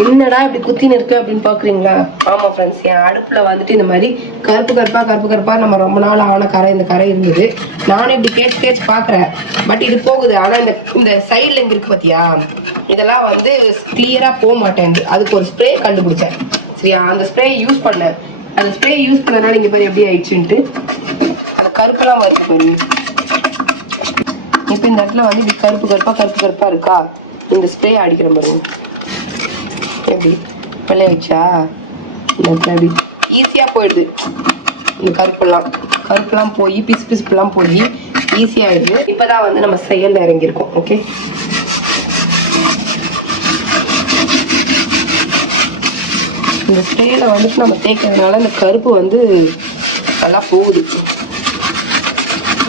என்னடா இப்படி குத்தின்னு இருக்கு அப்படின்னு பாக்குறீங்களா? ஆமா ஃப்ரெண்ட்ஸ் என் அடுப்புல வந்துட்டு இந்த மாதிரி கருப்பு கருப்பா கருப்பு கருப்பா நம்ம ரொம்ப நாள் ஆன கரை இந்த கரை இருந்தது. நானும் இப்படி கேட்டு கேட்டு பாக்குறேன். பட் இது போகுது. ஆனா இந்த இந்த சைட்ல இங்க இருக்கு பாத்தியா? இதெல்லாம் வந்து கிளியரா போக மாட்டேன். அதுக்கு ஒரு ஸ்ப்ரே கண்டுபிடிச்சேன். சரியா? அந்த ஸ்ப்ரே யூஸ் பண்ணேன். அந்த ஸ்ப்ரே யூஸ் பண்ணனால இங்க பாரு எப்படி ஆயிடுச்சுன்ட்டு. அந்த கருப்பெல்லாம் வருது பாரு. இப்போ இந்த இடத்துல வந்து இப்படி கருப்பு கருப்பா கருப்பு கருப்பா இருக்கா? இந்த ஸ்ப்ரே அடிக்கிற பாருங்க. எப்படி? வெள்ளையாயிடுச்சா இந்த இடத்துல எப்படி? ஈஸியாக போயிடுது. இந்த கருப்பெல்லாம். கருப்பெல்லாம் போய் பிசு பிசுப்புலாம் போய் ஈஸியாகிடுது இப்பதான் வந்து நம்ம செயலில் இறங்கியிருக்கோம் ஓகே இந்த ஸ்ப்ரேல வந்துட்டு நம்ம தேய்க்கிறதுனால இந்த கருப்பு வந்து நல்லா போகுது.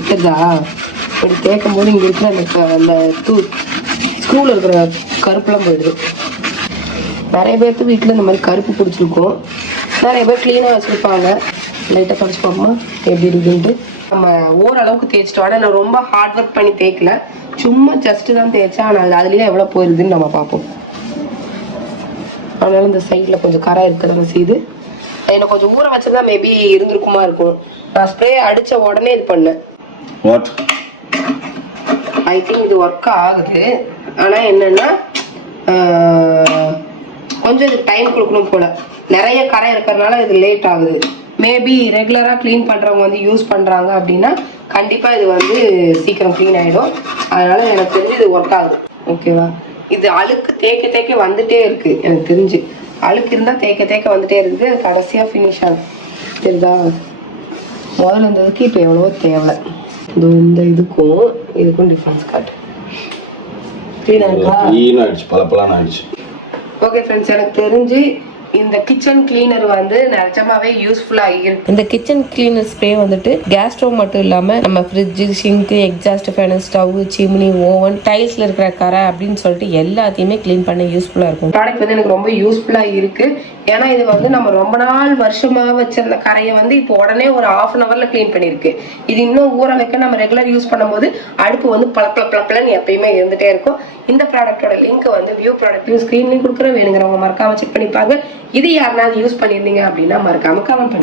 தெரியுதா இப்படி தேய்க்கும் போது இங்கே இருக்கிற அந்த க- அந்த தூ ஸ்கூலில் இருக்கிற கருப்புலாம் போயிடுது. நிறைய பேர்த்து வீட்டில் இந்த மாதிரி கருப்பு பிடிச்சிருக்கும். நிறைய பேர் க்ளீனாக வச்சுருப்பாங்க. லைட்டாக தொடச்சு பார்ப்போமா? எப்படி இருக்குன்ட்டு. நம்ம ஓரளவுக்கு தேய்ச்சிட்டோம். ஆனால் நான் ரொம்ப ஹார்ட் ஒர்க் பண்ணி தேய்க்கல. சும்மா ஜஸ்ட்டு தான் தேய்ச்சேன். ஆனால் அதுலேயே எவ்வளோ போயிருதுன்னு நம்ம பார்ப்போம். அதனால இந்த சைடில் கொஞ்சம் கரை இருக்கிறத செய்து என்னை கொஞ்சம் ஊற வச்சிருந்தா மேபி இருந்திருக்குமா இருக்கும். நான் ஸ்ப்ரே அடித்த உடனே இது பண்ணேன். வாட் ஐ திங்க் இது ஒர்க் ஆகுது. ஆனால் என்னன்னா கொஞ்சம் இதுக்கு டைம் கொடுக்கணும் போல. நிறைய கரை இருக்கிறதுனால இது லேட் ஆகுது. மேபி ரெகுலராக க்ளீன் பண்ணுறவங்க வந்து யூஸ் பண்ணுறாங்க அப்படின்னா கண்டிப்பாக இது வந்து சீக்கிரம் க்ளீன் ஆகிடும் அதனால் எனக்கு தெரிஞ்சு இது ஒர்க் ஆகுது. ஓகேவா இது அழுக்கு தேய்க்க தேய்க்க வந்துட்டே இருக்குது எனக்கு தெரிஞ்சு. அழுக்கு இருந்தால் தேய்க்க தேய்க்க வந்துட்டே இருக்குது. அது கடைசியாக ஃபினிஷ் ஆகும் தெரியுதா? முதல்ல இருந்ததுக்கு இப்போ எவ்வளவோ தேவை. இந்த இந்த இதுக்கும் இதுக்கும் டிஃப்ரென்ஸ் காட்டு. க்ளீன் ஆகிடுச்சு பல ஆயிடுச்சு. ஓகே ஃப்ரெண்ட்ஸ் எனக்கு தெரிஞ்சு இந்த கிச்சன் கிளீனர் வந்து நிஜமாவே யூஸ்ஃபுல்லா இருக்கு. இந்த கிச்சன் கிளீனர் ஸ்ப்ரே வந்துட்டு கேஸ் ஸ்டவ் மட்டும் இல்லாம நம்ம fridge sink exhaust fan stove chimney oven டைல்ஸ்ல இருக்கிற கரை அப்படின்னு சொல்லிட்டு எல்லாத்தையுமே க்ளீன் பண்ண யூஸ்ஃபுல்லா இருக்கும். ப்ராடக்ட் வந்து எனக்கு ரொம்ப யூஸ்ஃபுல்லா இருக்கு. ஏன்னா இது வந்து நம்ம ரொம்ப நாள் வருஷமா வச்சிருந்த கரையை வந்து இப்போ உடனே ஒரு ஹாஃப் அன் ஹவர்ல க்ளீன் பண்ணிருக்கு இது இன்னும் ஊற வைக்க நம்ம ரெகுலர் யூஸ் பண்ணும்போது அடுப்பு வந்து பள பள எப்பயுமே இருந்துட்டே இருக்கும். இந்த ப்ராடக்ட்டோட லிங்க் வந்து வியூ ப்ராடக்ட் ஸ்க்ரீன்லையும் கொடுக்குறேன் வேணுங்கிறவங்க மறக்காம செக் பண்ணிப்பாங்க இது யாருன்னா யூஸ் பண்ணியிருந்தீங்க அப்படின்னா மறக்காம கமெண்ட் பண்ணுங்க.